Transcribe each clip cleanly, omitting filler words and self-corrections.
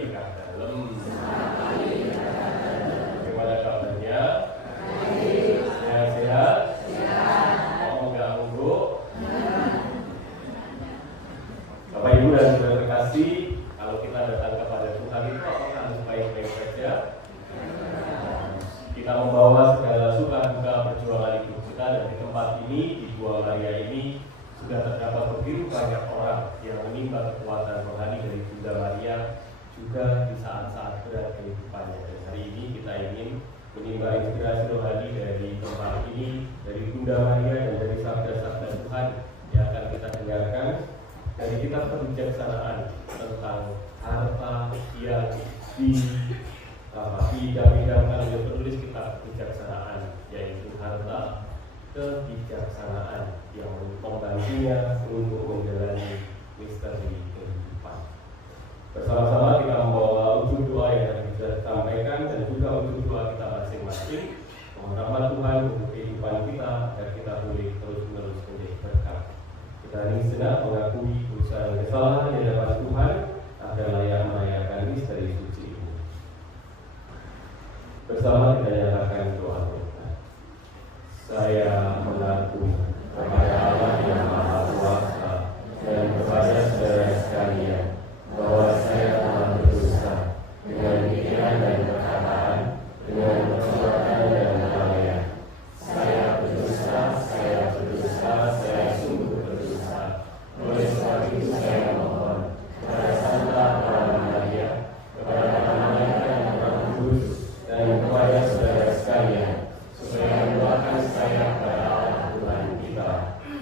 berkah dalam. Bagaimana kabarnya? Sehat-sehat? Mau nggak mogok? Bapak Ibu dan saudara terkasih, kalau kita datang kepada Tuhan itu apakah harus baik-baik saja? Kita membawa segala suka duka perjuangan hidup kita, dan di tempat ini, di Gua Maria ini sudah terdapat begitu banyak orang yang menimba kekuatan rohani dari Bunda Maria juga di saat-saat berat kehidupannya. Dan hari ini kita ingin menimba inspirasi rohani dari tempat ini, dari Bunda Maria dan dari sabda-sabda Tuhan yang akan kita dengarkan dari kitab kebijaksanaan tentang harta yang diidam-idamkan oleh penulis kitab kebijaksanaan, yaitu harta kebijaksanaan yang membantunya untuk menjalani misteri kehidupan. Bersama-sama kita membawa ujung doa yang tadi sudah disampaikan dan juga ujung doa kita masing-masing. Mohon rahmat Tuhan untuk kehidupan kita agar kita boleh terus-menerus menjadi berkat. Kita ini sejenak mengakui dosa dan kesalahan di hadapan Tuhan agar layak merayakan misteri suci ini. Bersama kita nyatakan doa kita. Saya mengaku kepada Allah yang Maha Kuasa dan kepada saudara sekalian bahwa saya telah berdosa dengan pikiran dan perkataan, dengan perbuatan dan kelalaian. Saya berdosa, saya sungguh berdosa. Oleh sebab itu saya mohon kepada Santa Maria Maria, kepada para malaikat dan Roh Kudus, dan kepada saudara sekalian, supaya mendoakan saya kepada Allah Tuhan kita.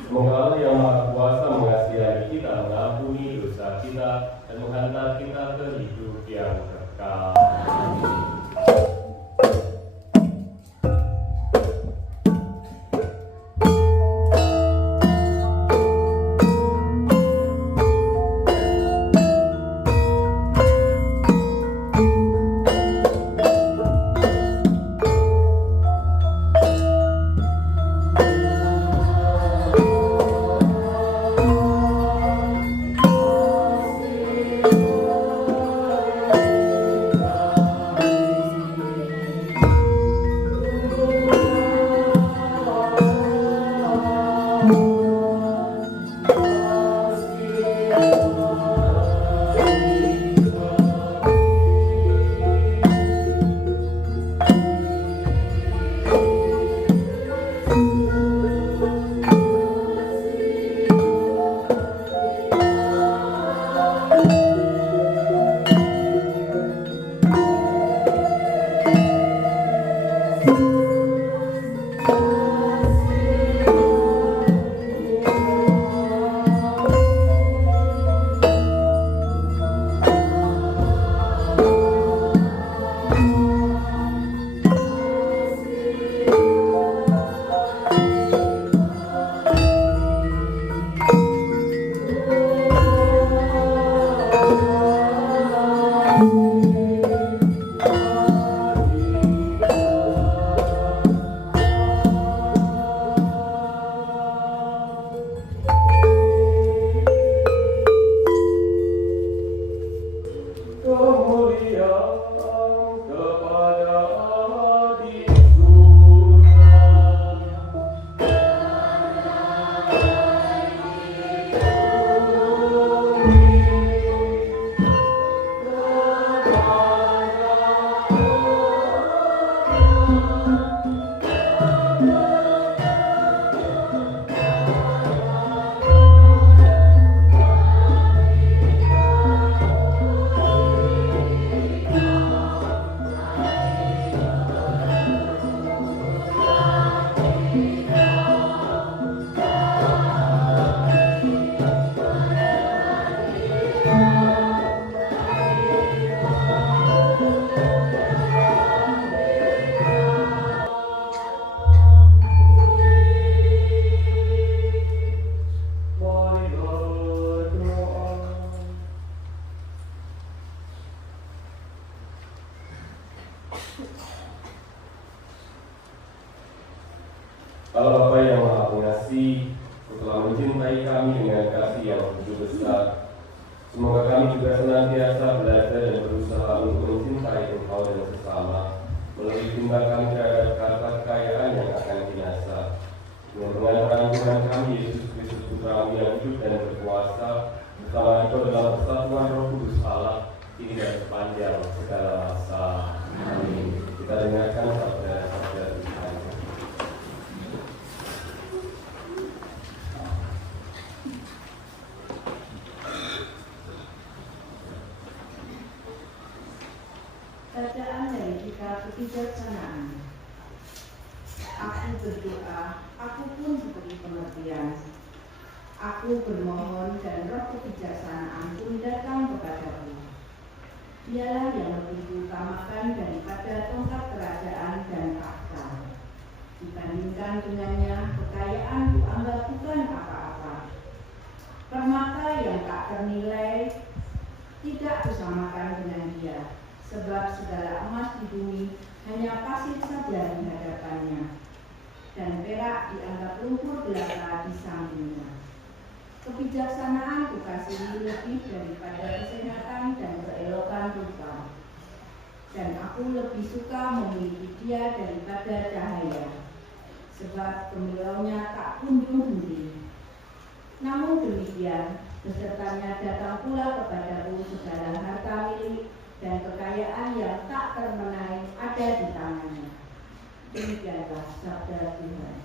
Semoga Allah yang Maha Kuasa mengasihi kita, mengampuni dosa kita, dan menghantar kita ke hidup yang kekal. Amin. Allah Bapa yang Maha Pengasih, telah mencintai kami dengan kasih yang begitu besar, Semoga kami juga senantiasa belajar dan berusaha untuk mencintai Engkau dan sesama, melalui timbang kami terhadap harta kekayaan yang akan binasa. Dengan perangkulan kami, Yesus Kristus Putramu yang hidup dan berkuasa, bersama Engkau dalam persatuan Roh Kudus Allah, kini dan sepanjang segala masa. Amin. Kita dengarkan sabda-sabda Tuhan. Bacaan dari kitab Kebijaksanaan. Aku berdoa, aku pun diberi pengertian. Aku bermohon dan roh kebijaksanaan pun datang kepadaku. Dialah yang lebih diutamakan daripada tongkat kerajaan dan takhta. Dibandingkan dengannya, kekayaan kuanggap bukan apa-apa. Permata yang tak ternilai tidak kusamakan dengan dia. Sebab segala emas di bumi hanya pasir saja di hadapannya, dan perak dianggap lumpur belaka di sampingnya. Kebijaksanaan kukasihi lebih daripada kesehatan dan keelokan rupa, dan aku lebih suka memiliki dia daripada cahaya, sebab gemilaunya tak kunjung henti. Namun demikian, besertanya datang pula kepadaku segala harta milik dan kekayaan yang tak termenai ada di tangannya. Demikianlah sabda Tuhan.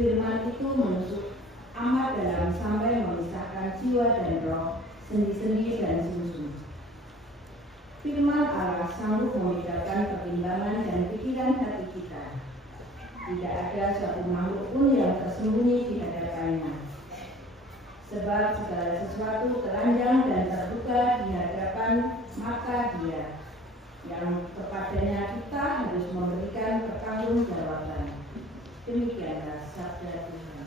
Firman itu menusuk amat dalam sampai memisahkan jiwa dan roh, sendi-sendi dan sumsum. Firman Allah sanggup membedakan pertimbangan dan pikiran hati kita. Tidak ada suatu makhluk pun yang tersembunyi di hadapannya. Sebab segala sesuatu telanjang dan terbuka di hadapan mata Dia, yang kepadanya kita harus memberikan pertanggungjawaban. Demikianlah sabda Tuhan.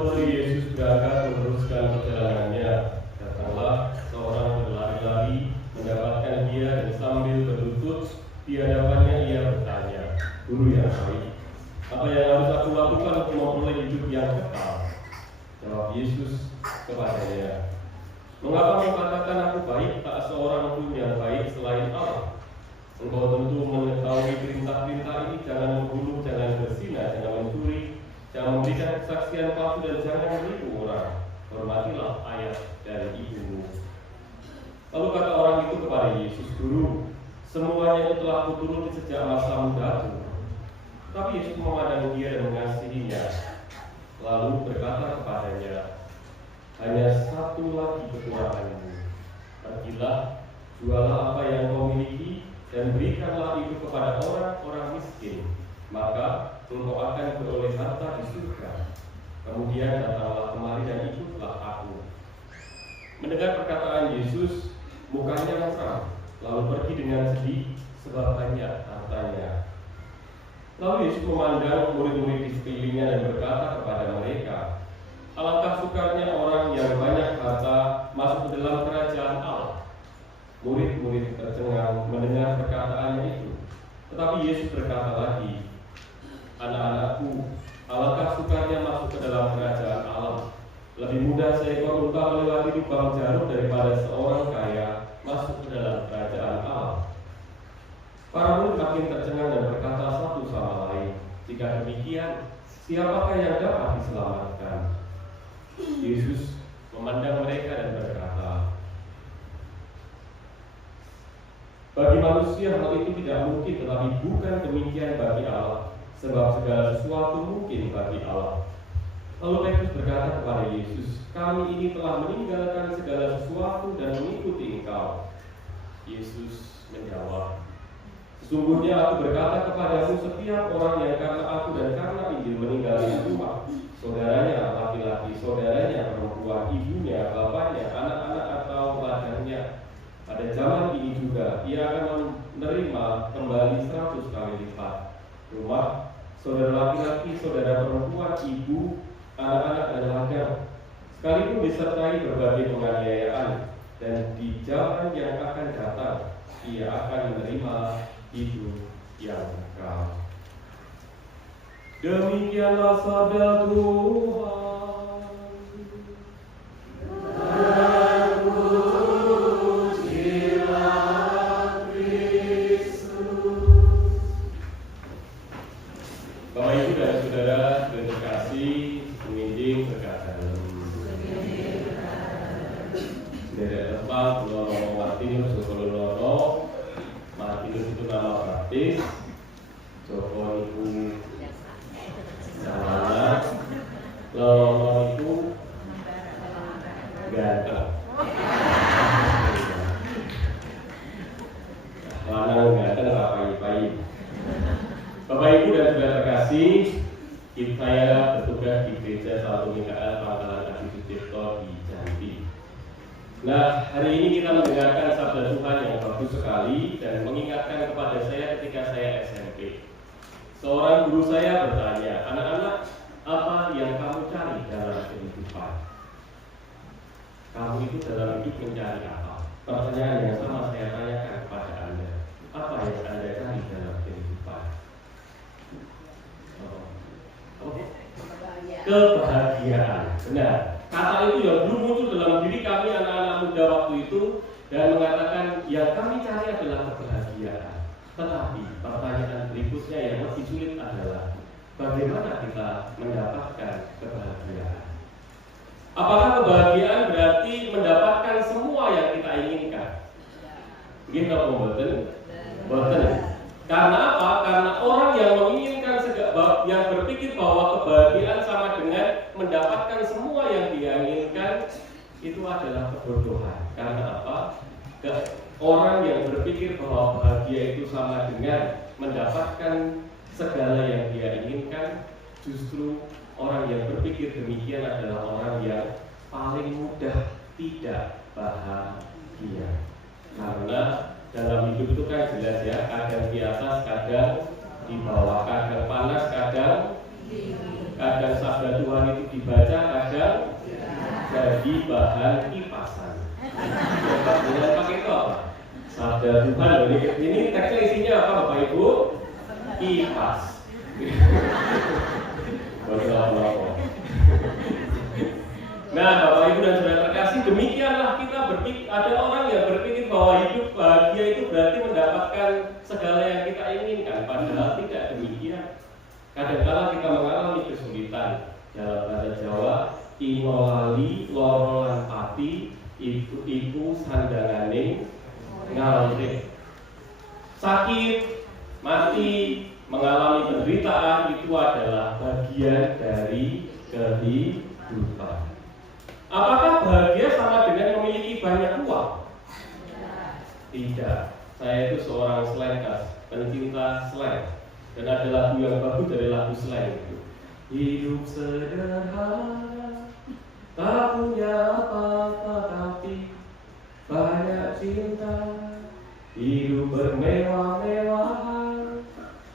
Tuhan Yesus berangkat meneruskan perjalanannya, datanglah seorang berlari-lari mendapatkan dia dan sambil berlutut di hadapannya ia bertanya, "Guru yang baik, apa yang harus aku lakukan untuk memperoleh hidup yang kekal?" Jawab Yesus kepadanya, "Mengapa kau katakan aku baik? Tak seorang pun yang baik selain Allah. Engkau tentu mengetahui perintah-perintah ini: jangan membunuh, jangan berzina, jangan mencuri, jangan memberikan kesaksian palsu, dan jangan menipu orang. Hormatilah ayah dan ibumu." Lalu kata orang itu kepada Yesus, "Guru, semuanya itu telah kuturuti sejak masa mudaku." Tapi Yesus memandang dia dan mengasihinya, lalu berkata kepadanya, "Hanya satu lagi kekuranganmu. Pergilah, jualah apa yang kau miliki, dan berikanlah itu kepada orang-orang miskin, maka engkau akan beroleh harta di surga. Kemudian datanglah kemari dan ikutlah aku." Mendengar perkataan Yesus, mukanya muram, lalu pergi dengan sedih sebab banyak hartanya. Lalu Yesus memandang murid-murid di sekelilingnya dan berkata kepada mereka, "Alangkah sukarnya orang yang banyak harta masuk ke dalam kerajaan Allah." Murid-murid tercengang mendengar perkataannya itu. Tetapi Yesus berkata lagi, "Anak-anakku, alangkah sukarnya masuk ke dalam kerajaan Allah. Lebih mudah seekor unta melewati lubang jarum daripada seorang kaya masuk ke dalam kerajaan Allah." Para murid makin tercengang dan berkata satu sama lain, "Jika demikian, siapakah yang dapat diselamatkan?" Yesus memandang mereka dan berkata, "Bagi manusia hal itu tidak mungkin, tetapi bukan demikian bagi Allah, sebab segala sesuatu mungkin bagi Allah." Lalu Petrus berkata kepada Yesus, "Kami ini telah meninggalkan segala sesuatu dan mengikuti Engkau." Yesus menjawab, "Sesungguhnya aku berkata kepadamu, setiap orang yang karena aku dan karena Injil meninggalkan rumah, saudaranya laki-laki, saudaranya perempuan, ibunya, bapaknya, anak-anak atau ladangnya, pada zaman ini juga ia akan menerima kembali 100 kali lipat. Rumah, saudara laki-laki, saudara perempuan, ibu, anak-anak dan ladang, sekalipun disertai berbagai penganiayaan, dan di zaman yang akan datang ia akan menerima hidup yang kekal." Demikianlah sabda Tuhan. Bapak Ibu dan Saudara terkasih, penginjil berkata, "Dari tempat Romo Martinus Joko Martinus itu nama baptis, Joko itu nama, Lono itu ganteng, lanang ganteng rapai-pai." Bapak Ibu dan Saudara terkasih, saya bertugas di Gereja Salto Mikael Pangkalan Kasih Sucipto di Jambi. Nah, hari ini kita mendengarkan sabda Tuhan yang bagus sekali dan mengingatkan kepada saya ketika saya SMP. Seorang guru saya bertanya, "Anak-anak, apa yang kamu cari dalam kehidupan? Kamu itu dalam hidup mencari apa?" Pertanyaan yang sama saya tanyakan kepada Anda. Apa yang Anda cari dalam kehidupan? Kebahagiaan. Benar. Kata itu yang belum muncul dalam diri kami anak-anak muda waktu itu, dan mengatakan yang kami cari adalah kebahagiaan. Tetapi pertanyaan berikutnya yang lebih sulit adalah bagaimana kita mendapatkan kebahagiaan? Apakah kebahagiaan berarti mendapatkan semua yang kita inginkan? Gitu, betul? Betul. Karena apa? Karena orang yang menginginkan yang berpikir bahwa kebahagiaan sama dengan mendapatkan semua yang dia inginkan, itu adalah kebodohan. Karena apa? Orang yang berpikir bahwa bahagia itu sama dengan mendapatkan segala yang dia inginkan, justru orang yang berpikir demikian adalah orang yang paling mudah tidak bahagia. Karena dalam hidup itu kan jelas ya, kadang di atas, kadang di bawah, kadang panas, kadang dingin, kadang sabda Tuhan itu dibaca, kadang jadi bahan kipasan. Jangan pakai itu apa? Sabda Tuhan. Ini teksnya isinya apa Bapak Ibu? Kipas. Nah, Bapak Ibu dan Saudara terkasih, demikianlah kita berpikir. Ada orang yang berpikir bahwa hidup bahagia itu berarti mendapatkan segala yang kita inginkan, padahal tidak demikian. Kadang-kala kita mengalami kesulitan. Dalam bahasa Jawa, ingolali loro lan pati iku sandangane ngalih. Sakit, mati, mengalami penderitaan itu adalah bagian dari kehidupan. Apakah bahagia sama dengan memiliki banyak uang? Tidak. Saya itu seorang slangas, pencinta slang. Dan ada lagu yang bagus dari lagu slang itu. Hidup sederhana, tak punya apa-apa tapi banyak cinta. Hidup bermewah-mewahan,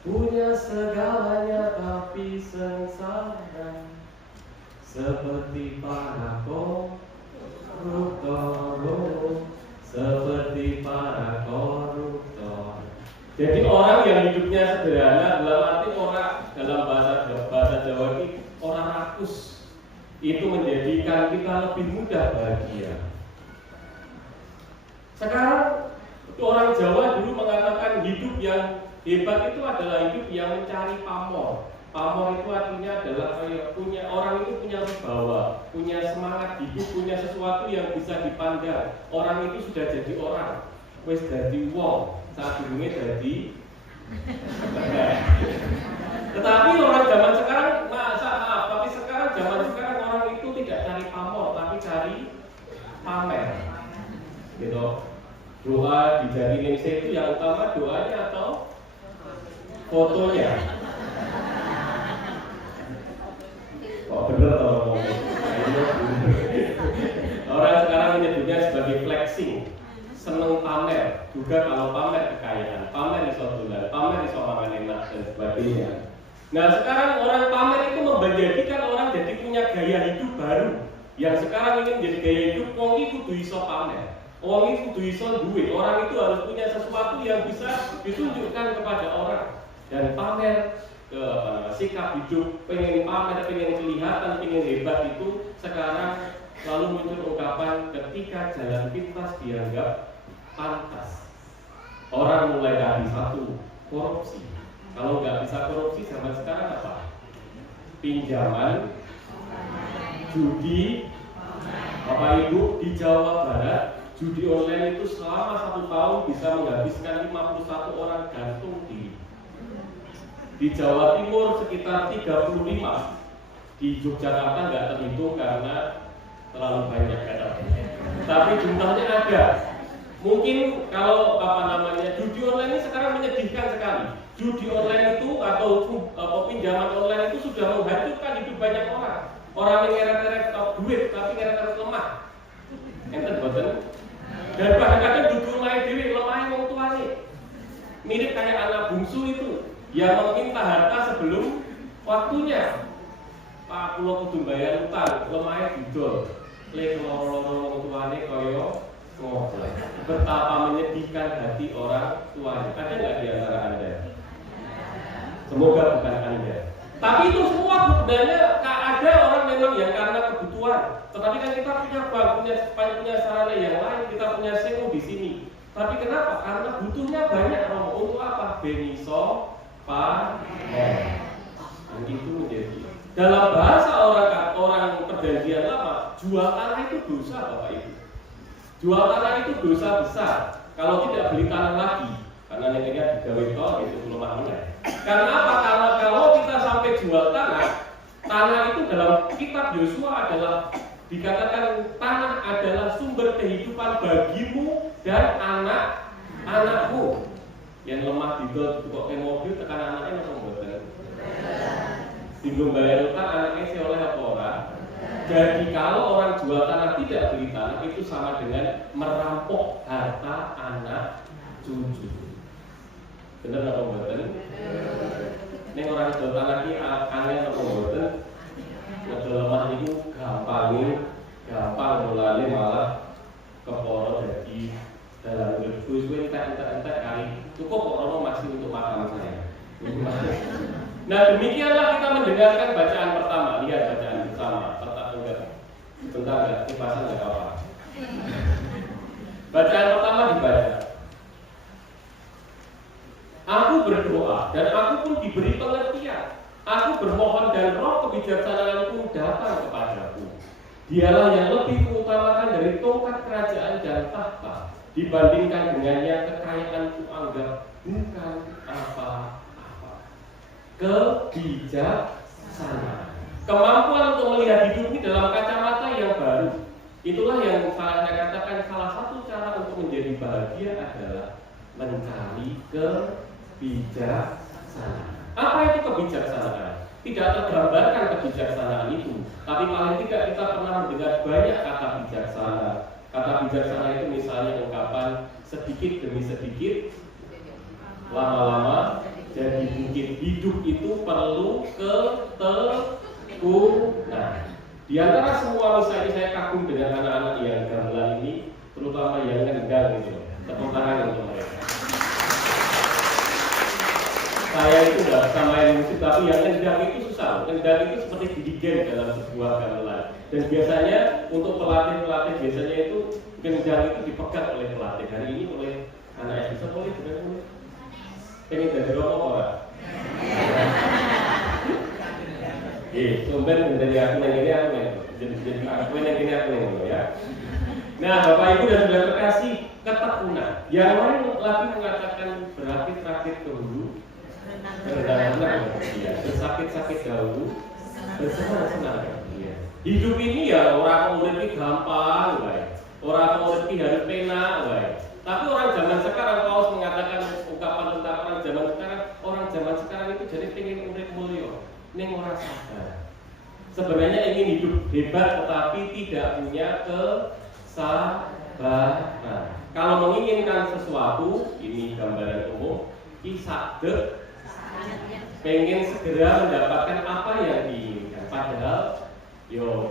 punya segalanya tapi sengsara. Seperti para koruptor, seperti para koruptor. Jadi orang yang hidupnya sederhana, dalam arti orang dalam bahasa Jawa ini orang rakus, itu menjadikan kita lebih mudah bahagia. Sekarang orang Jawa dulu mengatakan hidup yang hebat itu adalah hidup yang mencari pamor. Pamor itu artinya adalah punya orang itu punya wibawa, punya semangat hidup, punya sesuatu yang bisa dipandang. Orang itu sudah jadi orang, wis jadi wong, saat durunge jadi. Tetapi orang zaman sekarang, tapi sekarang zaman sekarang orang itu tidak cari pamor, tapi cari pamer. Gitu. Doa di jari Indonesia itu yang utama doanya atau fotonya? Oh bener atau orang sekarang menyebutnya sebagai flexing, seneng pamer. Juga kalau pamer kekayaan, pamer iso dolan, pamer iso mangan enak dan sebagainya. Nah sekarang orang pamer itu menjadikan orang jadi punya gaya hidup baru. Yang sekarang ingin jadi gaya hidup, wong iki kudu iso pamer. Wong iki kudu iso duwe. Orang itu harus punya sesuatu yang bisa ditunjukkan kepada orang. Dan pamer ke sikap hidup, pengen pamer, pengen kelihatan, pengen hebat itu sekarang lalu muncul ungkapan ketika jalan pintas dianggap pantas. Orang mulai dari satu korupsi. Kalau nggak bisa korupsi zaman sekarang apa? Pinjaman, judi. Bapak Ibu di Jawa Barat judi online itu selama 1 tahun bisa menghabiskan 51 orang gantung diri. Di Jawa Timur sekitar 35, di Yogyakarta nggak terhitung karena terlalu banyak kata. Tapi jumlahnya ada. Mungkin kalau judi online ini sekarang menyedihkan sekali. Judi online itu atau pinjaman online itu sudah menghancurkan hidup banyak orang. Orang yang ngeret-ngeret duit tapi ngeret-ngeret lemah. Enten boten. Dan kadang-kadang judi online dewi lemah wong tuane. Mirip kayak anak bungsu itu yang meminta harta sebelum waktunya. Pak kula kudu bayar utang, lemahe didol. Lek loro-loro wong tuane kaya ngopo. Betapa menyedihkan hati orang tuanya. Ada enggak di antara Anda? Semoga bukan Anda. Tapi itu semua sebenarnya ada orang memang yang karena kebutuhan. Tetapi kan kita punya bank, punya sarana yang lain, kita punya sewa di sini. Tapi kenapa? Karena butuhnya banyak Romo. Untuk apa? Beniso pamer. Dan itu menjadi dalam bahasa orang perjanjian lama, jual tanah itu dosa Bapak Ibu. Jual tanah itu dosa besar. Kalau tidak beli tanah lagi, karena neneknya digawe tol itu belum mahal. Karena apa? Karena kalau kita sampai jual tanah itu dalam kitab Yosua adalah dikatakan tanah adalah sumber kehidupan bagimu dan anak-anakmu. Yang lemah didol kok mobil tekan anaknya langsung mboten. Bingung bayar utang anaknya sih oleh apa ora? Jadi kalau orang jual tanah tidak beli tanah itu sama dengan merampok harta anak cucu. Bener apa mboten? Ning orang jual tanah iki angel apa mboten? Rada lemah itu gampang mulane malah keporo dadi dalam berkuis entek kali cukup kok ono masih untuk makan saya. Nah demikianlah kita mendengarkan bacaan pertama. Lihat bacaan pertama. Sebentar ya, kipasan nggak apa-apa. Bacaan pertama dibaca. Aku berdoa dan aku pun diberi pengertian. Aku bermohon dan roh kebijaksanaan-Mu datang kepadaku. Dialah yang lebih kuutamakan dari tongkat kerajaan dan tahta. Dibandingkan dengannya kekayaan kuanggap bukan apa-apa. Kebijaksanaan, kemampuan untuk melihat hidup ini dalam kacamata yang baru. Itulah yang saya katakan salah satu cara untuk menjadi bahagia adalah mencari kebijaksanaan. Apa itu kebijaksanaan? Tidak tergambarkan kebijaksanaan itu, tapi paling tidak kita pernah mendengar banyak kata bijaksana. Kata bijaksana itu misalnya ungkapan sedikit demi sedikit, lama-lama jadi bukit. Hidup itu perlu ketekunan. Di antara semua misalnya saya kagum dengan anak-anak yang gamelan ini, terutama yang nendang gitu. Tepuk tangan untuk mereka. Saya itu nggak bisa main musik, tapi yang nendang itu susah. Nendang itu seperti dirigen dalam sebuah gamelan. Dan biasanya untuk pelatih biasanya itu nendang itu dipegang oleh pelatih. Hari ini oleh anak yang bisa boleh pengen jadi rokok orang. Sumber dari aku yang ini aku nih. Jadi aku yang ini aku nih ya. Nah, Bapak Ibu dan Saudara terkasih, ketekunan. Yang lain lagi mengatakan berarti terakhir dahulu. Bersakit-sakit dahulu, bersenang-senang. Hidup ini ya orang urip gampang, guys. Orang urip harus penak, guys. Tapi orang zaman sekarang Paulus mengatakan ungkapan tentang orang zaman sekarang itu jadi pengen urip mulya, ning ora sadar. Sebenarnya ingin hidup hebat tetapi tidak punya kesabaran. Kalau menginginkan sesuatu, ini gambaran umum, sadek pengen segera mendapatkan apa yang diinginkan. Padahal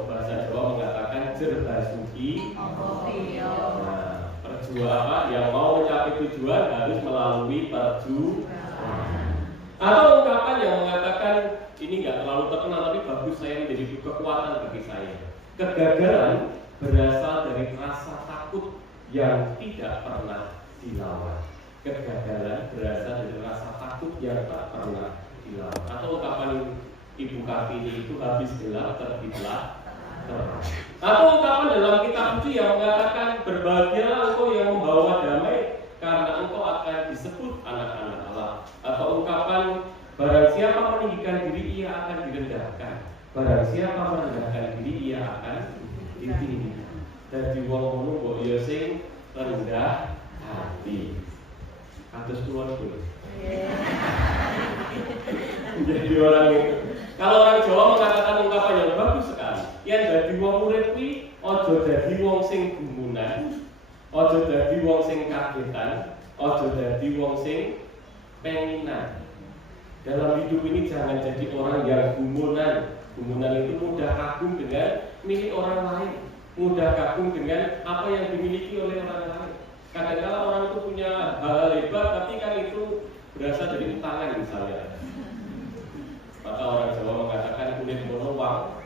bahasa Jawa mengatakan jerbasuki. Nah, perjuangan yang mau mencapai tujuan harus melalui perjuangan. Atau ungkapan yang mengatakan ini nggak terlalu terkenal tapi bagus, saya menjadi kekuatan bagi saya. Kegagalan berasal dari rasa takut yang tidak pernah dilawan. Kegagalan berasal dari rasa takut yang tak pernah dilawan. Atau ungkapan Ibu Kartini itu habis gelap terbitlah terang. Atau ungkapan dalam kitab suci yang mengatakan berbahagialah engkau yang membawa damai karena engkau akan disebut anak-anak Allah. Atau ungkapan barang siapa meninggikan diri ia akan direndahkan, barang siapa merendahkan diri ia akan ditinggikan. Dadi wong ngono kok ya sing rendah hati. Kados kula dulu. Jadi orang itu. Kalau orang Jawa mengatakan ungkapan yang bagus sekali. Yang dadi wong urip kuwi aja dadi wong sing gumunan, aja dadi wong sing kagetan, aja dadi wong sing penginan. Dalam hidup ini jangan jadi orang yang gumunan. Gumunan itu mudah kagum dengan milik orang lain, mudah kagum dengan apa yang dimiliki oleh orang lain. Kadang-kadang orang itu punya hal hebat, tapi kan itu berasal dari utangan misalnya. Maka orang Jawa mengatakan kulit mono wang.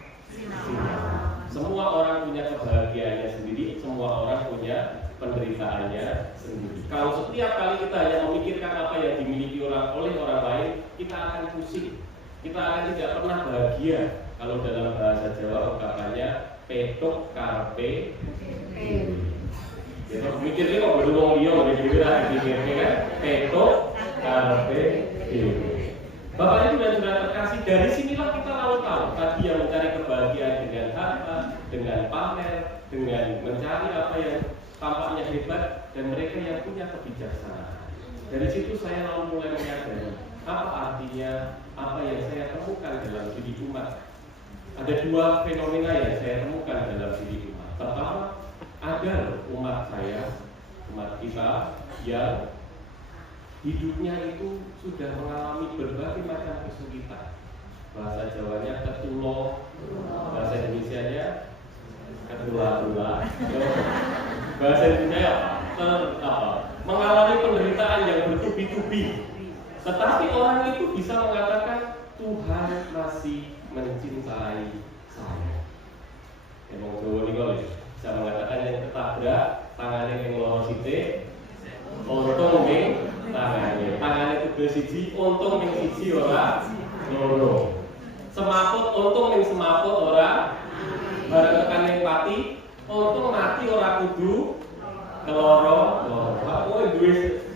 Semua orang punya kebahagiaannya sendiri, semua orang punya penderitaannya sendiri. Kalau setiap kali kita hanya memikirkan apa yang dimiliki oleh orang lain, kita akan pusing. Kita akan tidak pernah bahagia. Kalau dalam bahasa Jawa ungkapannya petok karpe. Ya, mikirnya kok baru wong liya ngene dhewe ra dipikirke kan. Petok karpe. Bapak Ibu dan Saudara terkasih, dari sinilah kita lalu tahu tadi yang mencari kebahagiaan dengan harta, dengan pamer, dengan mencari apa yang tampaknya hebat, dan mereka yang punya kebijaksanaan. Dari situ saya lalu mulai menyadari apa artinya apa yang saya temukan dalam diri umat. Ada dua fenomena yang saya temukan dalam diri umat. Pertama, ada umat saya, umat kita yang hidupnya itu sudah mengalami berbagai macam kesulitan. bahasa Jawanya ketulo, bahasa Indonesianya ketula-tula, bahasa Indonesia mengalami penderitaan yang bertubi-tubi. Tetapi orang itu bisa mengatakan Tuhan masih mencintai saya. Emang Jawa ini kok bisa mengatakan yang ketabrak tangannya yang loro sithik, untung ning tangannya kedua siji, untung ning siji ora loro. Semaput untung ning semaput ora bareng tekan ning pati, untung mati ora kudu keloro.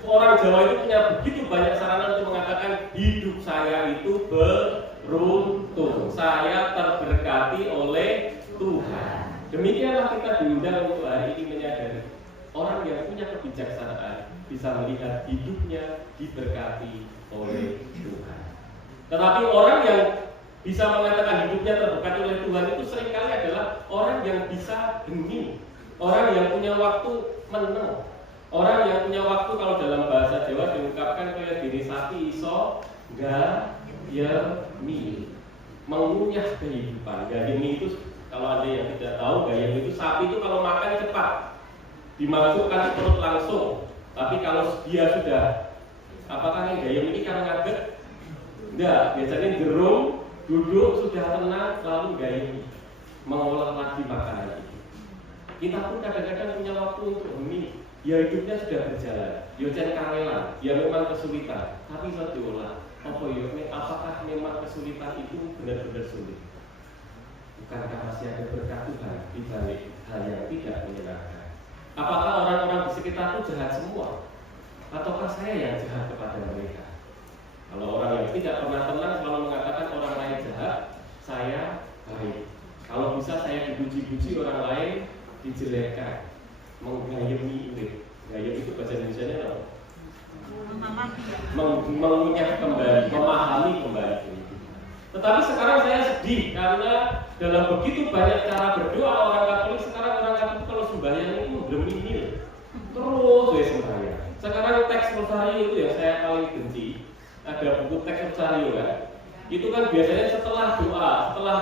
Orang Jawa itu punya begitu banyak sarana untuk mengatakan hidup saya itu beruntung, saya terberkati oleh Tuhan. Demikianlah kita diundang untuk hari ini menyadari orang yang punya kebijaksanaan bisa melihat hidupnya diberkati oleh Tuhan. Tetapi orang yang bisa mengatakan hidupnya terberkati oleh Tuhan itu seringkali adalah orang yang bisa hening, orang yang punya waktu meneng, orang yang punya waktu, kalau dalam bahasa Jawa diungkapkan kaya diri sapi iso gayemi, mengunyah kehidupan. Gayemi itu, kalau ada yang tidak tahu, gayemi itu sapi itu kalau makan cepat dimasukkan perut langsung. Tapi kalau dia sudah, apakah yang gayem ini karena ngaget? Enggak, biasanya gerung, duduk, sudah tenang, lalu gayem mengolah lagi makanan itu. Kita pun kadang-kadang punya waktu untuk hening. Ya hidupnya sudah berjalan, ya jangan kangelan, ya memang kesulitan, tapi bisa diolah. Apakah memang kesulitan itu benar-benar sulit? Bukankah masih ada berkat Tuhan di balik hal yang tidak menyenangkan? Apakah orang-orang di sekitarku jahat semua? Ataukah saya yang jahat kepada mereka? Kalau orang yang tidak pernah tenang selalu mengatakan orang lain jahat, saya baik. Kalau bisa saya dipuji-puji, orang lain dijelekkan, menggayemi urip. Gayem itu bahasa Indonesianya apa? Mengunyah kembali, memahami kembali. Tetapi sekarang saya sedih karena dalam begitu banyak cara berdoa orang Katolik, sekarang orang Katolik kalau sembahyang itu berminil terus ya sembahyang. Sekarang teks rosario itu yang saya paling benci. Ada buku teks rosario kan? Itu kan biasanya setelah doa, setelah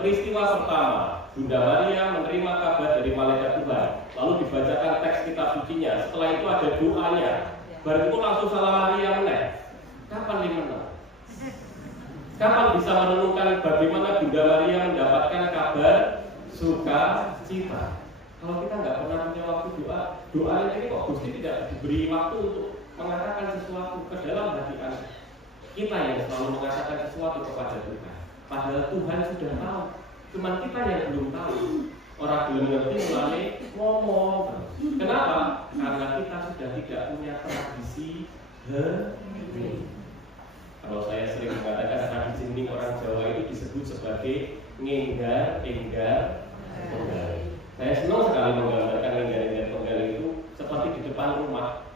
peristiwa pertama, Bunda Maria menerima kabar dari malaikat Tuhan, lalu dibacakan teks kitab sucinya. Setelah itu ada doanya, baru itu langsung salam Maria meneh. Kapan dia menang? Kapan bisa merenungkan bagaimana Bunda Maria mendapatkan kabar sukacita? Kalau kita nggak pernah punya waktu doanya ini kok Gusti tidak diberi waktu untuk mengatakan sesuatu ke dalam hati Anda. Kita yang selalu mengatakan sesuatu kepada Tuhan, padahal Tuhan sudah tahu, cuman kita yang belum tahu. Orang belum ngerti mulai ngomong. Kenapa? Karena kita sudah tidak punya tradisi hening. Kalau saya sering mengatakan tradisi hening orang Jawa itu disebut sebagai ngenggar, penggal. Saya senang sekali menggambarkan ngenggar itu seperti di depan rumah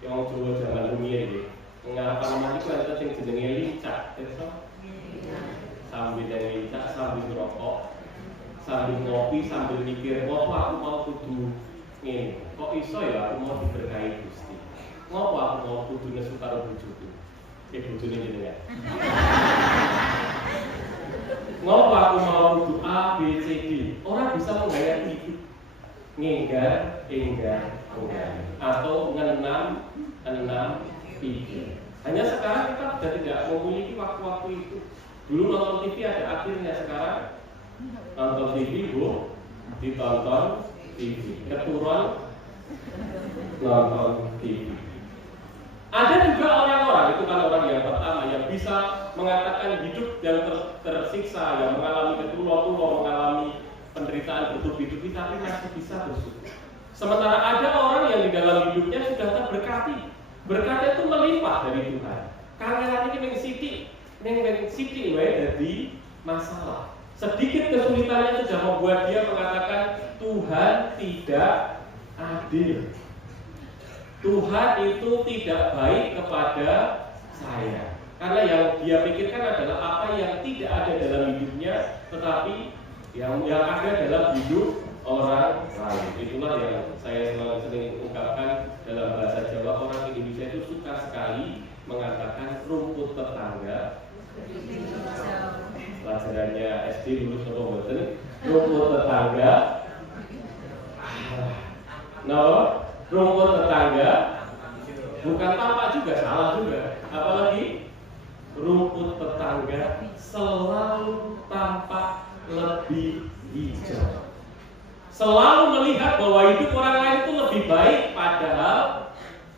yang Jawa zaman rumiyin ini. Ngarapan rumah itu ada yang jenenge lincah, sambil lincah, sambil ngerokok, sambil ngopi, sambil mikir, ngopo aku mau kudu ngene. Kok iso ya aku mau diberkahi Gusti. Ngopo aku mau kudu nesu karo bojoku. Bojone jenengan. Ngopo aku mau kudu A, B, C, D. Orang bisa menggayat hidup. Ngenggar, atau ngenam, pikir. Hanya sekarang kita sudah tidak memiliki waktu-waktu itu. Dulu nonton TV ada akhirnya, sekarang nonton TV ditonton TV, keturun nonton TV. Ada juga orang-orang, itu kan orang yang pertama yang bisa mengatakan hidup yang tersiksa, yang mengalami ketulo-tulo, mengalami penderitaan bertubi-tubi, tapi masih bisa bersyukur. Sementara ada orang yang di dalam hidupnya sudah terberkati. Berkatnya itu melimpah dari Tuhan. Kangelan ini ning sithik wae dadi masalah. Sedikit kesulitannya sudah membuat dia mengatakan Tuhan tidak adil. Tuhan itu tidak baik kepada saya. Karena yang dia pikirkan adalah apa yang tidak ada dalam hidupnya, tetapi yang ada dalam hidup orang lain. Itulah yang saya sering ungkapkan dalam bahasa Jawa. Orang Indonesia itu suka sekali mengatakan rumput tetangga Pelajarannya SD lulus apa boten? Rumput tetangga. No, rumput tetangga bukan tampak juga, salah juga. Apalagi rumput tetangga selalu tampak lebih hijau. Selalu melihat bahwa hidup orang lain itu lebih baik, padahal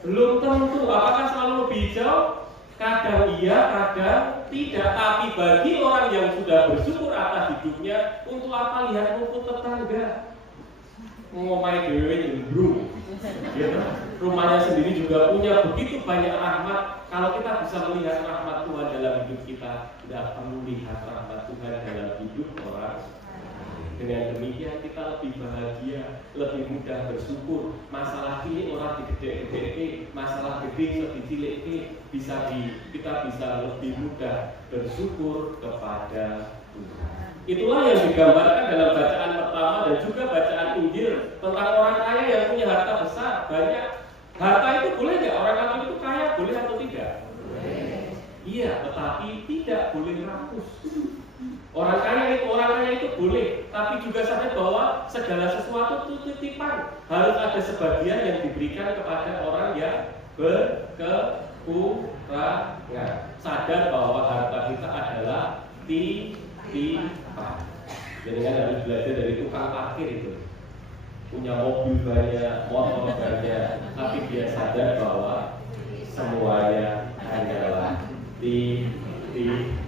belum tentu. Apakah selalu lebih hijau? Kadang iya, kadang tidak. Tapi bagi orang yang sudah bersyukur atas hidupnya, untuk apa lihat rumput tetangga? Ngomai dewe jembrung, gitu. Rumahnya sendiri juga punya begitu banyak rahmat. Kalau kita bisa melihat rahmat Tuhan dalam hidup kita, tidak perlu lihat rahmat Tuhan dalam hidup orang. Dengan demikian kita lebih bahagia, lebih mudah bersyukur. Masalah ini orang digede-gede, masalah gede sedicilik kita bisa lebih mudah bersyukur kepada Tuhan. Itulah yang digambarkan dalam bacaan pertama dan juga bacaan Injil tentang orang kaya yang punya harta besar, banyak. Harta itu boleh nggak? Orang Katolik itu kaya, boleh atau tidak? Boleh. Iya, tetapi tidak boleh rakus. Orang kaya itu boleh, tapi juga sadar bahwa segala sesuatu itu titipan. Harus ada sebagian yang diberikan kepada orang yang berkekurangan. Sadar bahwa harta kita adalah titipan. Jadi kan harus belajar dari tukang parkir itu. Punya mobil banyak, motor banyak, tapi dia sadar bahwa semuanya hanyalah titipan.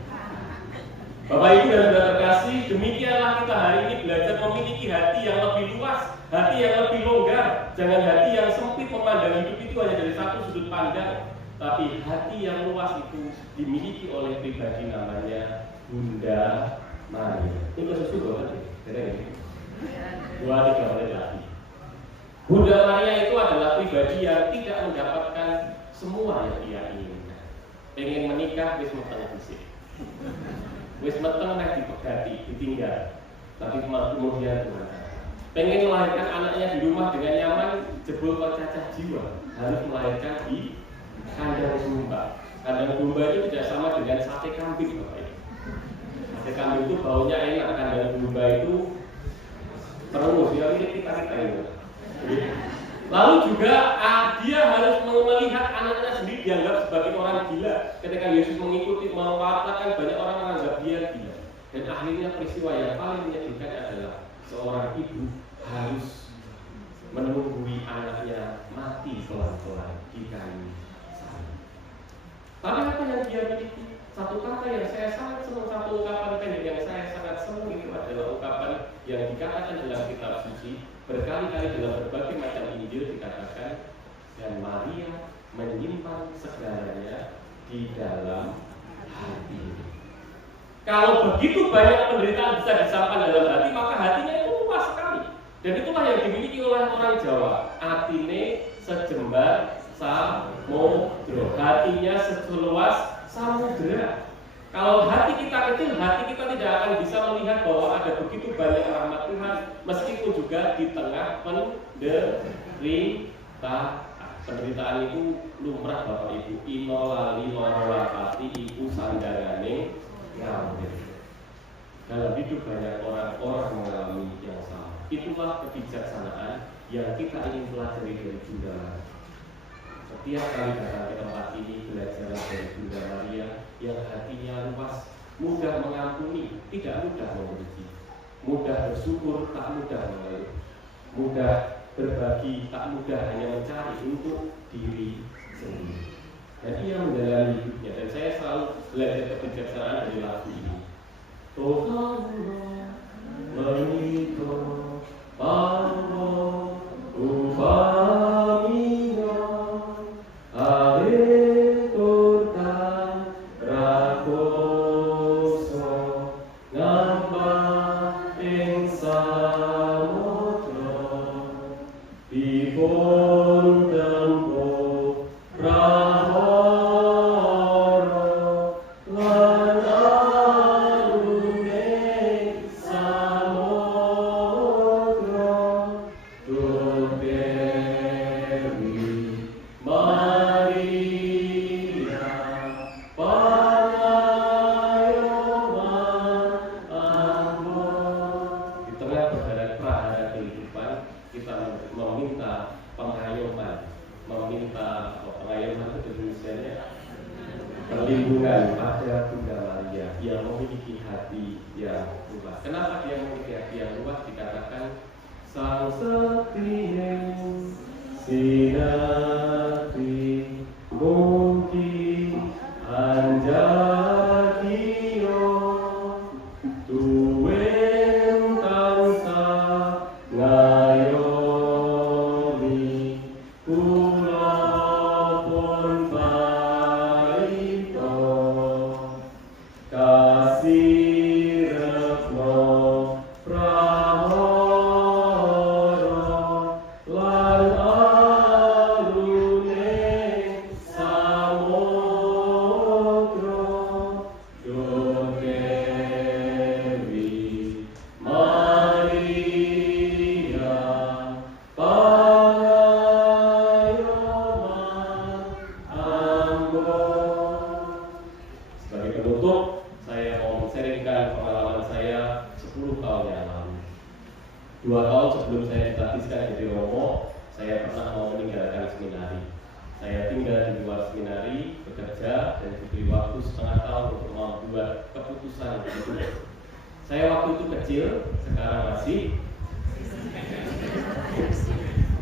Bapak Ibu dan Saudara terkasih, demikianlah kita hari ini belajar memiliki hati yang lebih luas, hati yang lebih longgar. Jangan hati yang sempit memandang hidup itu hanya dari satu sudut pandang, tapi hati yang luas itu dimiliki oleh pribadi namanya Bunda Maria. Ini sesuatu kan? Dua tiga menit lagi. Bunda Maria itu adalah pribadi yang tidak mendapatkan semua yang ia inginkan. Pengen menikah, wis meteng fisik. Wis meteng nek dipegati, ditinggal. Tapi kemudian Tuhan pengen melahirkan anaknya di rumah dengan nyaman, jebol cacah jiwa, harus melahirkan di kandang domba. Kandang domba itu tidak sama dengan sate kambing, Bapak Ibu. Sate kambing itu baunya enak, kandang domba itu terus ya ini kita ini. Lalu juga dia harus melihat anaknya sendiri dianggap sebagai orang gila. Ketika Yesus mengikuti mewartakan, banyak orang menganggap dia gila. Dan akhirnya peristiwa yang paling menyedihkan adalah seorang ibu harus menunggui anaknya mati pelan-pelan di kayu salib. Tapi apa yang dia miliki? Satu kata yang saya sangat senang, satu ungkapan pendek yang saya sangat senang itu adalah ungkapan yang dikatakan dalam kitab suci. Berkali-kali dalam berbagai macam Injil dikatakan, dan Maria menyimpan segalanya di dalam hati. Kalau begitu banyak penderitaan bisa disimpan dalam hati, maka hatinya itu luas sekali. Dan itulah yang dimiliki oleh orang Jawa. Atine sejembar samudra. Hatinya seluas samudra. Kalau hati kita kecil, hati kita tidak akan bisa melihat bahwa ada begitu banyak rahmat Tuhan, meskipun juga di tengah penderitaan itu lumrah Bapak Ibu. Inolali lorolapati ibu sandangane ngambil. Dalam hidup banyak orang mengalami yang sama. Itulah kebijaksanaan yang kita ingin pelajari dari Bunda Maria. Setiap kali datang ke tempat ini, belajarlah dari Bunda Maria yang hatinya luas, mudah mengampuni, tidak mudah membenci, mudah bersyukur, tak mudah mengeluh, mudah berbagi, tak mudah hanya mencari untuk diri sendiri. Dan ia menjalani hidupnya. Dan saya selalu belajar kebijaksanaan dari lagu ini. Tuhan menikah, Allah upaminya, areturkan rakoso, ngambah ing samudra, dipun tempuh prahara, lan alune samudra, Dewi Maria Pangapunten. kita meminta pengayoman, pengayoman itu Indonesianya perlindungan pada Bunda Maria yang memiliki hati yang luas. Kenapa dia memiliki hati yang luas? Dikatakan Sang Sektine Sinati Mungki Anjakio Tuwen Tansa Ngayomi Kula Pun Paito Kasih Retno Prahoro Lan Alune Samodro Dokewi Maria Pangayoman Ambo. Sebagai penutup, saya mau sharingkan pengalaman saya 10 tahun yang lalu. 2 tahun sebelum saya ditabiskan jadi Romo, saya pernah mau meninggalkan seminari. Saya tinggal di luar seminari, bekerja, dan diberi waktu setengah tahun untuk membuat keputusan hidup. Saya waktu itu kecil, sekarang masih.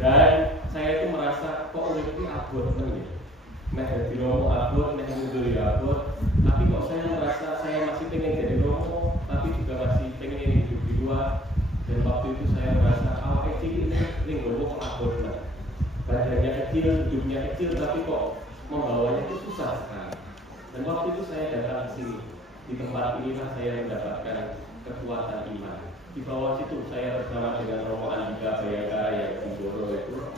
Dan saya itu merasa kok ini abot nih. Nah, jadi Romo abot, nah mundur ya abot. Tapi kok saya merasa saya masih pengen jadi Romo, tapi juga masih pengen hidup di luar. Dan waktu itu saya merasa awal kecil ini Romo kok abot lah. Badannya kecil, hidupnya kecil, tapi kok membawanya itu susah sekali. Dan waktu itu saya datang ke sini. Di tempat inilah saya mendapatkan kekuatan iman. Di bawah situ saya bersama dengan Romo Andika Bayangkara yang di Joro itu,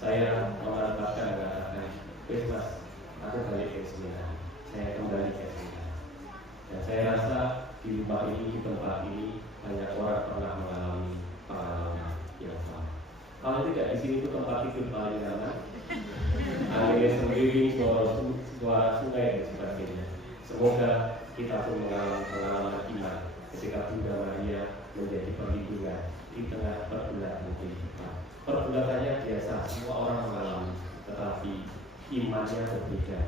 saya memantapkan mengatakan, Mas, aku balik ke seminari. Saya kembali ke seminari. Dan saya rasa di rumah ini, di tempat ini, banyak orang pernah mengalami pengalaman yang sama. Kalau tidak di sini itu tempat tidur paling nyaman, anginnya sendiri, suara sungai dan sebagainya. Semoga kita pun mengalami pengalaman iman ketika Bunda Maria menjadi perlindungan di tengah pergulatan kehidupan. Pergulatannya biasa, semua orang mengalami, tetapi imannya berbeda.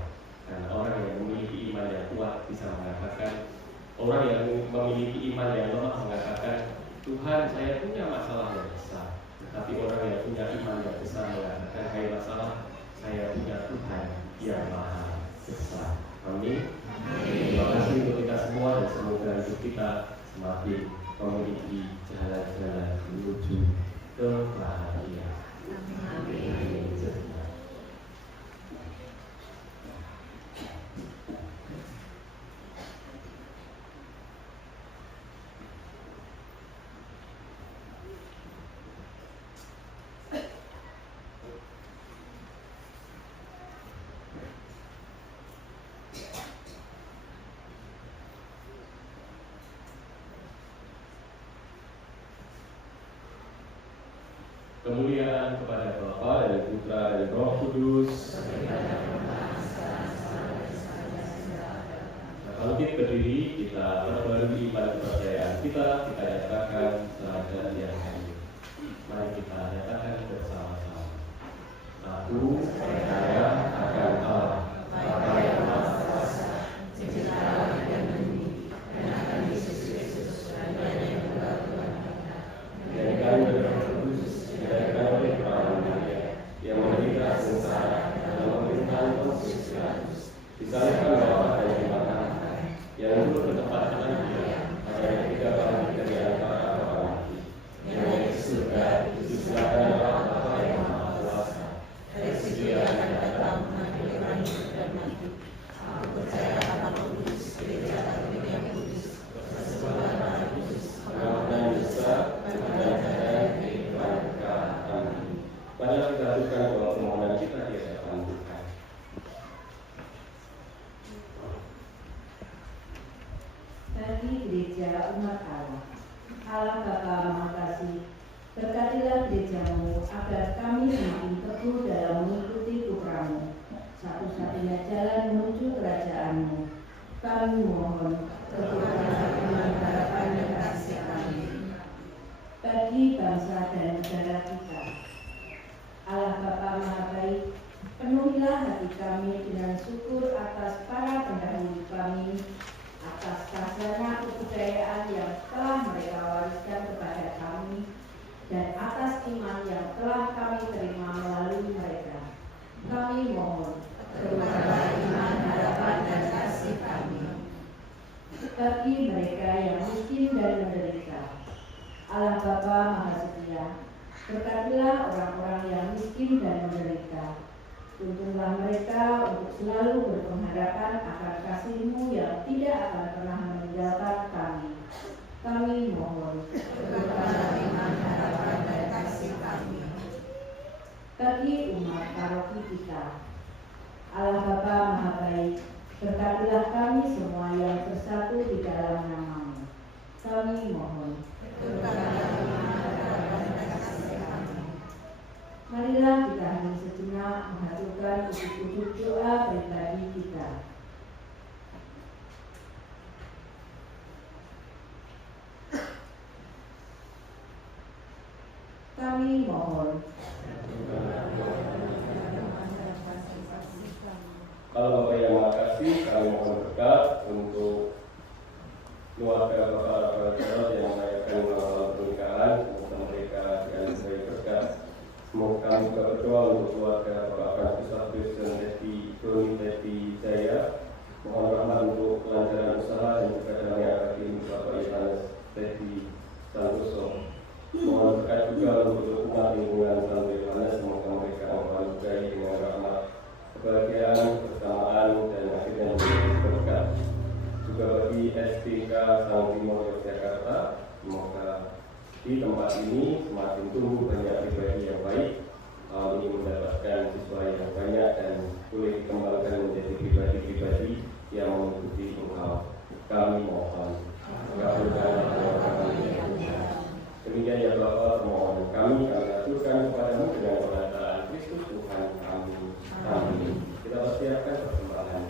Dan orang yang memiliki iman yang kuat bisa mengatakan, orang yang memiliki iman yang lemah mengatakan, Tuhan, saya punya masalah yang besar. Tetapi orang yang punya iman yang besar mengatakan, hai masalah, saya punya Tuhan yang maha besar. Amin. Terima kasih untuk kita semua dan semoga hidup kita semakin memiliki jalan-jalan menuju kebahagiaan. Amin. Kemuliaan kepada Bapa dan Putra dan Roh Kudus. Nah, kalau kita berdiri, kita perbarui iman kepercayaan kita nyatakan selada yang hadir. Mari kita nyatakan bersama-sama. Aku percaya akan Allah, Bapa yang Maha Kuasa, Pencipta dan bumi, dan akan Yesus Kristus, Putranya yang adalah Tuhan kita, menjadikan Roh Kudus, diadakan oleh Perawan Maria, yang menderita sengsara dalam pemerintahan Pontius Pilatus, disalibkan bawah dan dimakamkan, yang dulu bertempat dengan Dia pada ketika kali dari antara orang mati, yang naik ke surga, di sebelah kanan Allah Bapa yang Maha Kuasa, dari situ Dia akan datang mengambil orang hidup dan mati. Aku percaya akan Kudus, Gereja Katolik yang kudus, persekutuan Roh Kudus, pengampunan dosa, dan kehidupan kekal. Amin. Mari kita lakukan doa permohonan kita di hadapan Tuhan. Bagi gereja umat Allah, Allah Bapa Maha Kasih, berkatilah gerejamu agar kami semakin teguh dalam mengikuti Putramu, satu-satunya jalan menuju kerajaan-Mu. Kami mohon, teguhkanlah iman harapan dan kasih kami. bagi bangsa dan negara kita. Allah Bapa Maha Baik, penuhilah hati kami dengan syukur atas para pendahulu kami, atas khazanah kebudayaan yang telah mereka wariskan kepada kami, dan atas iman yang telah kami terima melalui mereka. Kami mohon, terutama iman, harapan, dan kasih kami. Bagi mereka yang miskin dan menderita, Allah Bapa Maha Setia, berkatilah orang-orang yang miskin dan menderita. Tuntunlah mereka untuk selalu berpengharapan akan kasih-Mu yang tidak akan pernah meninggalkan kami. Kami mohon, berkatilah iman, harapan, dan kasih kami. Bagi umat paroki kita, Allah Bapa Maha Baik, berkatilah kami semua yang bersatu di dalam nama-Mu. Kami mohon, berkatilah iman, harapan, dan kasih kami. Marilah kita hening sejenak mengaturkan ujuk-ujuk doa pribadi kita. Kami mohon. Kalau Bapak yang makasih, kami mohon berkat untuk keluarga Bapak yang merayakan malam pernikahan, semoga mereka dianugerahi berkat. Semoga kami juga berdoa untuk keluarga Bapak Francis Abdus dan Teti Doni Teti Jaya. Mohon rahmat untuk kelancaran usaha dan juga damai akhirat Bapak Yohanes Teti Santoso. Mohon berkat juga untuk dukungan lingkungan Santo Yohanes, semoga mereka dianugerahi dengan rahmat, kebahagiaan, kebersamaan, dan akhirnya menjadi berkat. Juga bagi STK Sang Timur Yogyakarta, semoga di tempat ini semakin tumbuh banyak pribadi yang baik, ini mendapatkan siswa yang banyak dan boleh dikembangkan menjadi pribadi-pribadi yang mengikuti Engkau. Kami mohon, kabulkan doa kami. Demikian ya Bapa, mohon kami aturkan kepadamu dengan perkataan Kristus Tuhan kami. Amin. Kita persiapkan persembahan.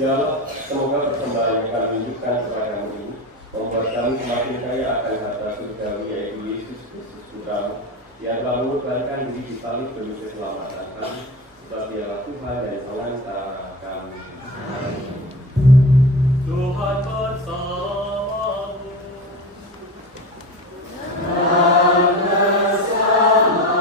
Ya, semoga persembahan yang kami tunjukkan kepadamu ini membuat kami semakin kaya akan harta surgawi, yaitu Yesus Kristus Putramu yang telah mengorbankan diri di salib demi keselamatan kami, sebab Dialah Tuhan dan Pengantara kami. Tuhan bersamamu. Dan bersama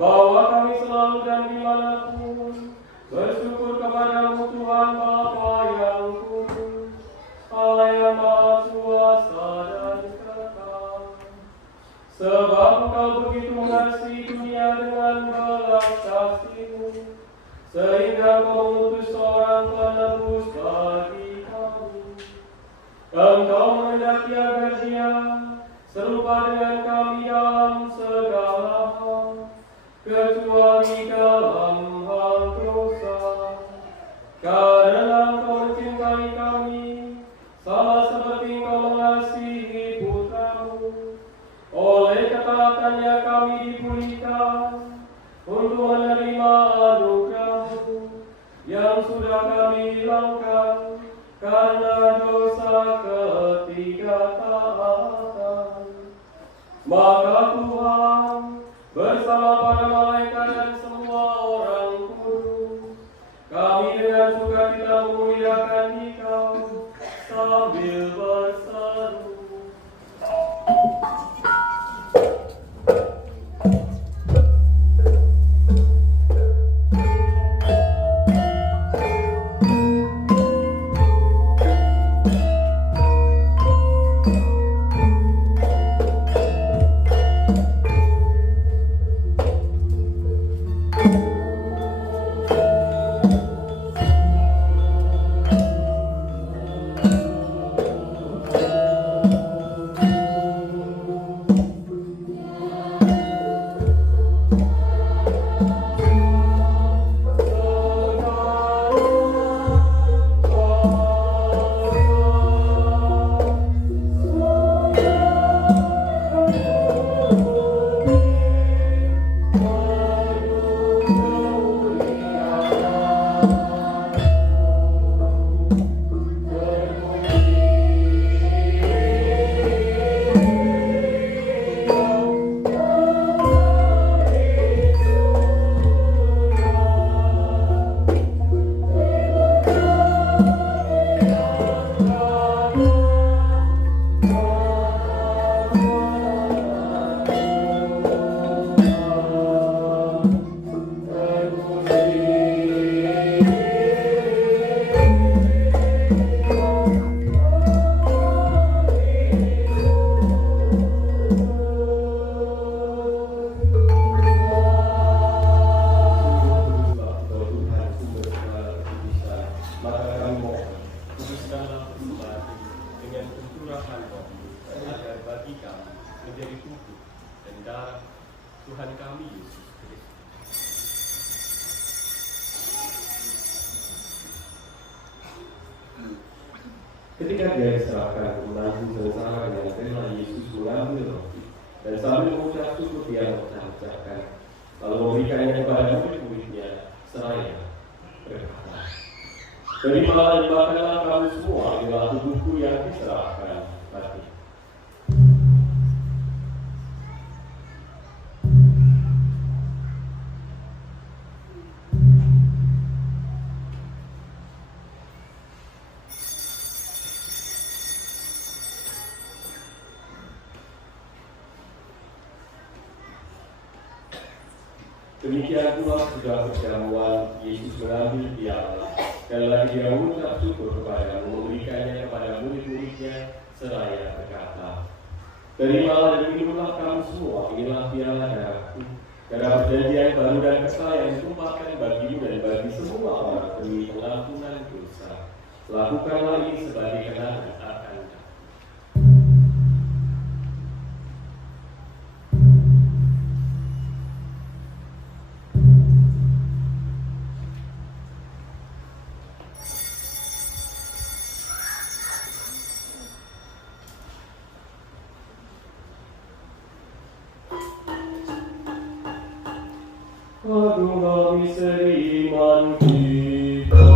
bahwa kami selalu dan dimanapun bersyukur kepadamu Tuhan Bapa yang kudus, Allah yang Maha Kuasa dan kekal. Sebab Engkau begitu mengasihi dunia dengan belas kasih-Mu, sehingga Engkau mengutus seorang penebus bagi kami. Engkau menghendaki agar Dia serupa dengan kami dalam segala hal, kecuali dalam hal dosa. Karena Engkau mencintai kami, sama seperti Engkau mengasihi Putra-Mu. Oleh ketaatannya kami dipulihkan untuk menerima anugerah-Mu yang sudah kami hilangkan karena dosa ketidaktaatan. Maka Tuhan bersama para malaikat dan semua orang kudus, kami dengan sukacita memuliakan Dikau sambil berseru. Ketika Dia diserahkan ke menanggung sengsara dengan rela, Yesus mengambil roti dan sambil mengucap syukur Dia mengucapkan, lalu memberikannya kepada murid-muridnya seraya berkata, "Terimalah dan makanlah kamu semua, inilah tubuhku yang diserahkan bagi." Demikian pula sudah perjamuan, Yesus mengambil piala dan lagi Dia mengucap syukur kepada memberikannya kepada murid-muridnya seraya berkata, "Terimalah dan minumlah kamu semua, inilah piala darahku, darah perjanjian baru dan kekal yang ditumpahkan bagimu dan bagi semua orang demi pengampunan dosa. Lakukanlah ini sebagai kenangan akan Aku." Adonai seriman kita.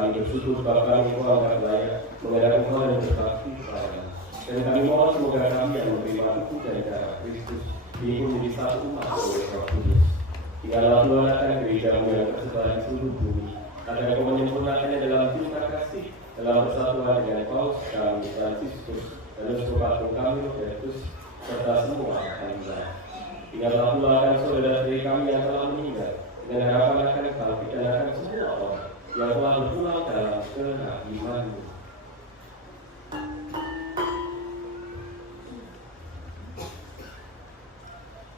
Kami bersyukur bahwa kami Engkau angkat layak mengadakan hal yang berbakti kepada. Dan kami mohon semoga kami yang menerima itu dari darah Kristus diikut menjadi satu umat oleh Roh Kudus. Tinggallah Tuhan akan gereja-Mu yang tersebar di seluruh bumi, agar Engkau menyempurnakannya dalam cinta kasih, dalam persatuan dengan Paus kami Fransiskus dan Uskup Agung kami Robertus serta semua hamba. Tinggallah pula akan saudara-saudari kami yang telah meninggal, dengan harapan akan bangkit dan akan semua orang yang telah berpulang dalam kehakiman-Mu.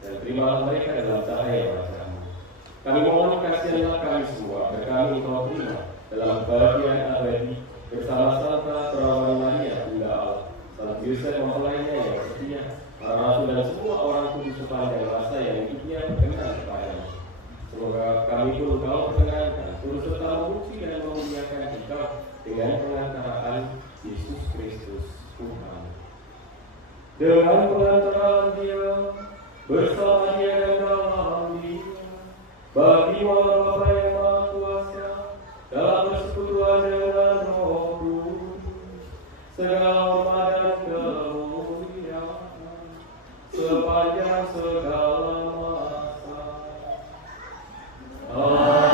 Dan terimalah mereka dalam cahaya wajah-Mu. Kami mohon kasihanlah kami semua, agar kami Engkau terima dalam kebahagiaan abadi bersama Santa Perawan Maria Bunda Allah, Saint Yosef mempelainya yang setia, para rasul dan semua orang kudus sepanjang masa yang hidupnya berkenan kepada-Mu. Semoga kami pun Engkau perkenankan, turut serta memuji dan memuliakan Engkau dengan pengantaraan Yesus Kristus Tuhan. Dengan pengantaraan Dia, bersama Dia dan dalam Dia, bagi Allah Bapa yang Maha Kuasa, dalam persekutuan dengan Roh Kudus, segala hormat dan kemuliaan sepanjang segala masa. Amin.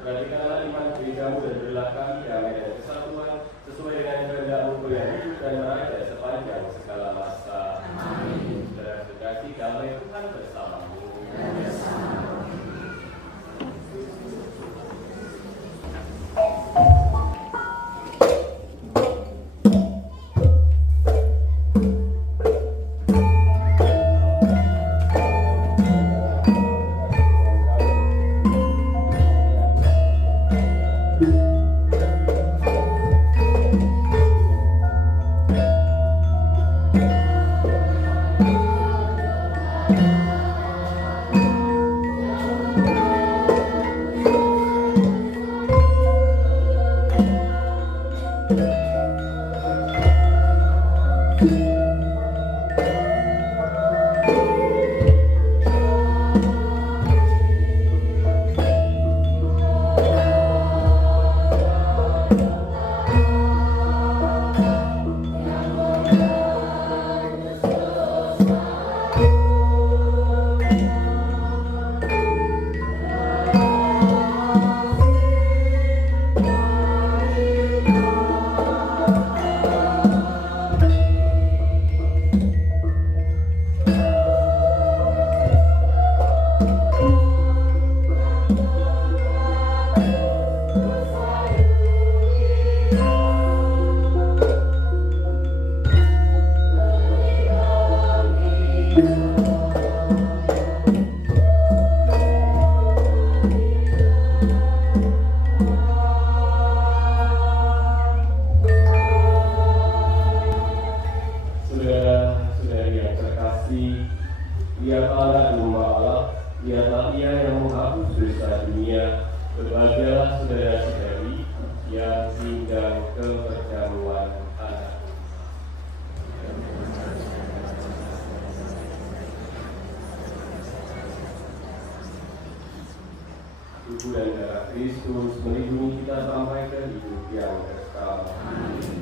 Perhatikanlah iman gerejamu dan berilah kami damai dan kesatuan sesuai dengan kehendak-Mu yang hidup dan meraja sepanjang segala masa. Amin. Saudara terkasih, damai Tuhan bersamamu. Lihatlah rumah Allah, lihatlah Ia yang menghapus dosa dunia. Berbahagialah saudara-saudari yang tinggal ke perjamuan anak. Tubuh dan darah Kristus melindungi kita sampai ke hidup yang kekal. Amin.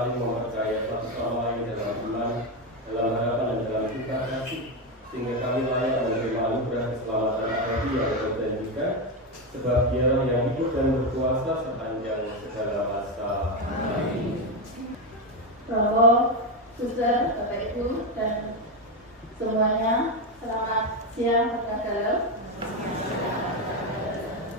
saling mempercayai satu sama lain dalam iman, dalam harapan dan dalam cinta kasih, sehingga kami layak menerima anugerah keselamatan abadi yang berjanjikan, sebab Dialah yang hidup dan berkuasa sepanjang segala masa. Amin. Romo, Suster, Bapak Ibu, dan semuanya, selamat siang Kota Dalam.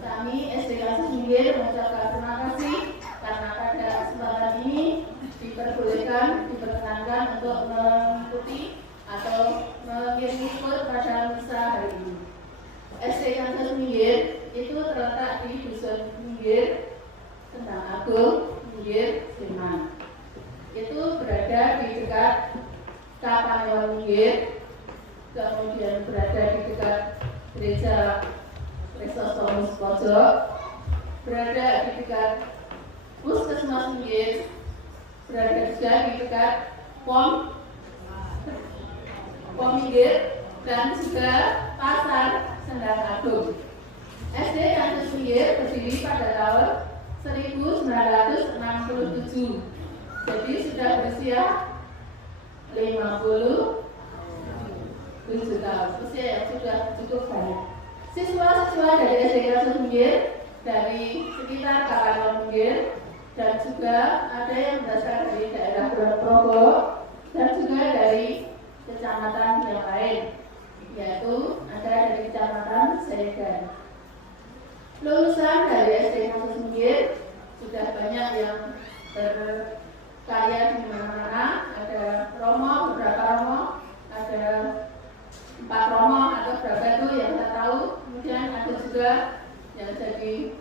Kami SDK Minggir mengucapkan terima kasih karena pada kesempatan ini diperkenankan untuk mengikuti atau mengirim ikut pada misa hari ini. SDK Minggir itu terletak di Dusun Minggir, Sendang Agung, Minggir, Sleman. Itu berada di dekat Kapanewon Minggir, kemudian berada di dekat Gereja Kristostomus Pojok, berada di dekat Puskesmas Minggir, berada juga di dekat POM Minggir, dan juga Pasar Sendang Agung. SD Kampus Minggir berdiri pada tahun 1967. Jadi sudah berusia 57 tahun, usia yang sudah cukup banyak. Siswa-siswa dari SD Kampus Minggir dari sekitar Kapanewon Minggir dan juga ada yang berasal dari daerah Progo dan juga dari kecamatan yang lain, yaitu ada dari kecamatan Seregan. Lulusan dari SD Kampus Minggir sudah banyak yang berkarya di mana-mana. Ada Romo, beberapa Romo, ada 4 Romo atau berapa itu yang saya tahu. Kemudian ada juga yang jadi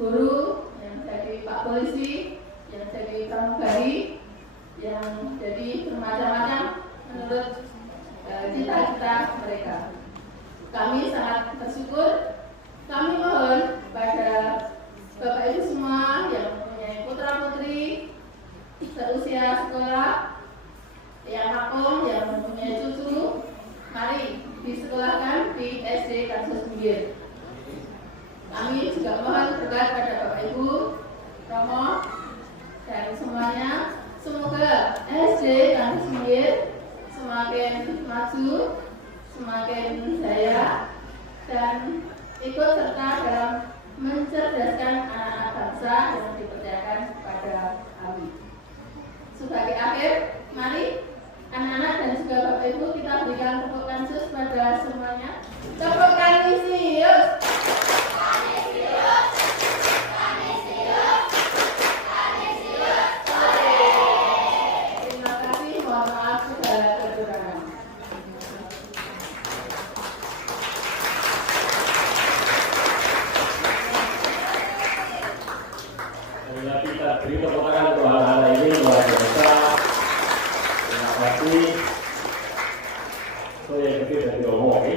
guru, yang jadi Pak Polisi, yang jadi pramugari, yang jadi bermacam-macam menurut cita-cita mereka. Kami sangat bersyukur. Kami mohon pada Bapak Ibu semua yang mempunyai putra-putri seusia sekolah, yang makom, yang mempunyai cucu, mari disekolahkan di SD Kampus Minggir. Kami juga mohon berkat pada Bapak Ibu, Romo, dan semuanya. Semoga SD Kampus Minggir semakin maju, semakin jaya, dan ikut serta dalam mencerdaskan anak-anak bangsa yang dipercayakan kepada kami. Sebagai akhir, mari anak-anak dan juga Bapak Ibu kita berikan tepuk tangan pada semuanya. Tepuk Kanisius. Kanisius. Kanisius. Kanisius. Terima kasih, mohon maaf segala kekurangan. Kita beri tepuk tangan untuk anak-anak ini luar biasa. Terima kasih. Saya pikir dari Romo, oke?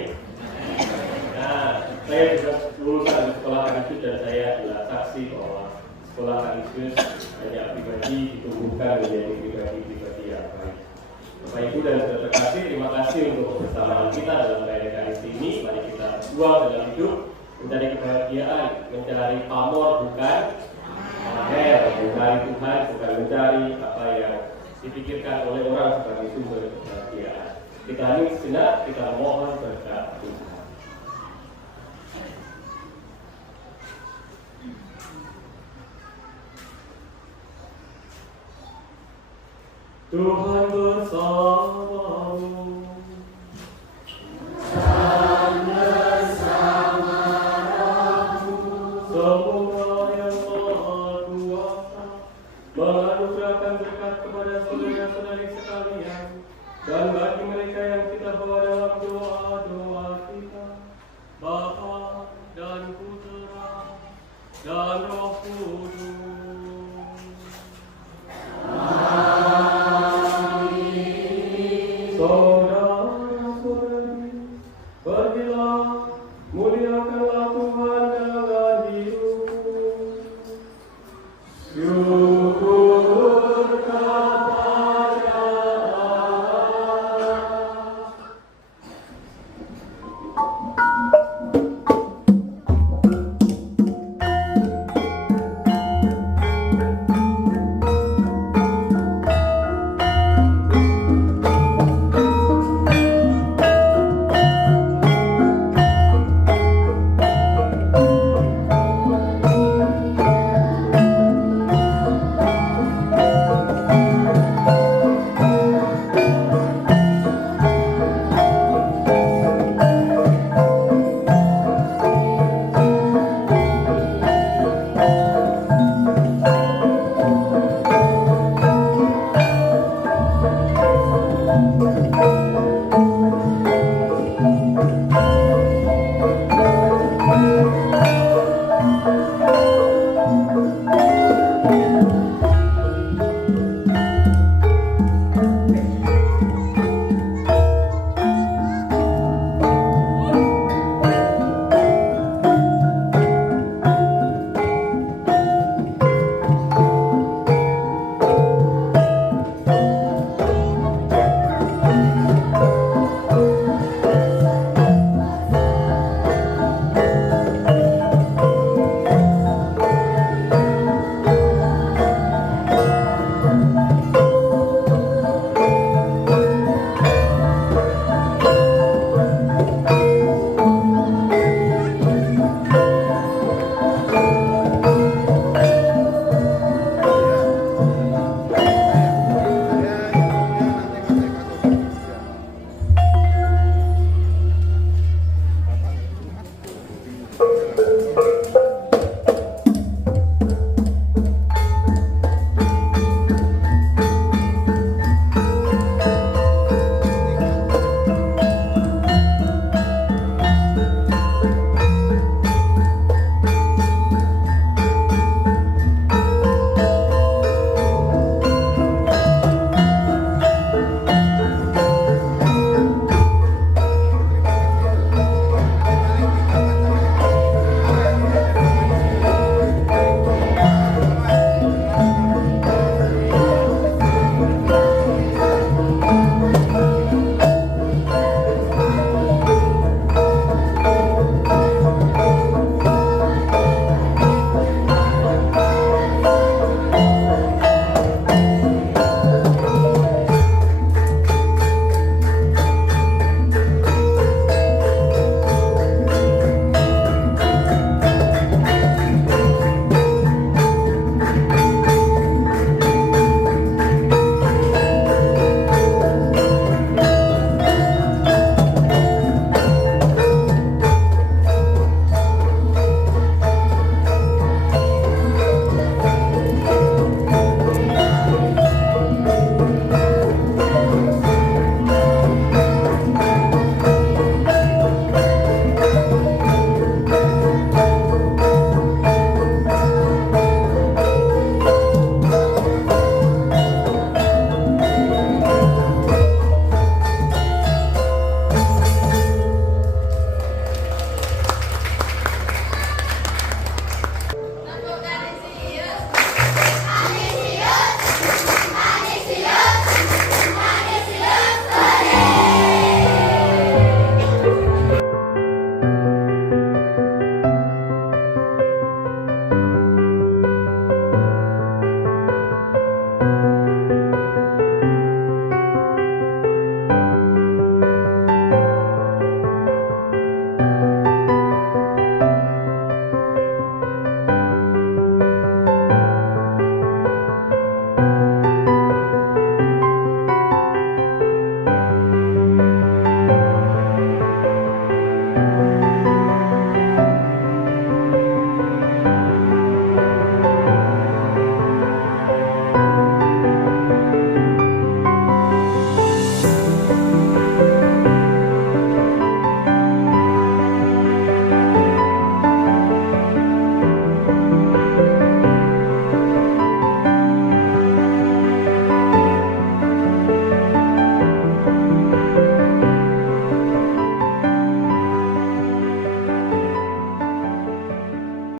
Nah, saya juga lulusan di sekolah Kanisius dan saya adalah saksi bahwa sekolah Kanisius banyak pribadi ditumbuhkan menjadi pribadi-pribadi yang baik. Bapak Ibu dan saudara terkasih, terima kasih untuk kebersamaan kita dalam perayaan Kamis ini. Mari kita berjuang dalam hidup mencari kebahagiaan, mencari pamor bukan mencari Tuhan, bukan mencari apa yang dipikirkan oleh orang sebagai sumber kebahagiaan. Kita hening sejenak, kita mohon berkat Tuhan. Tuhan bersamamu. Semoga yang Maha Kuasa menganugerahkan berkat kepada saudara-saudari sekalian, dan bagi mereka yang kita bawa dalam doa-doa kita, Bapa dan Putra dan Roh Kudus.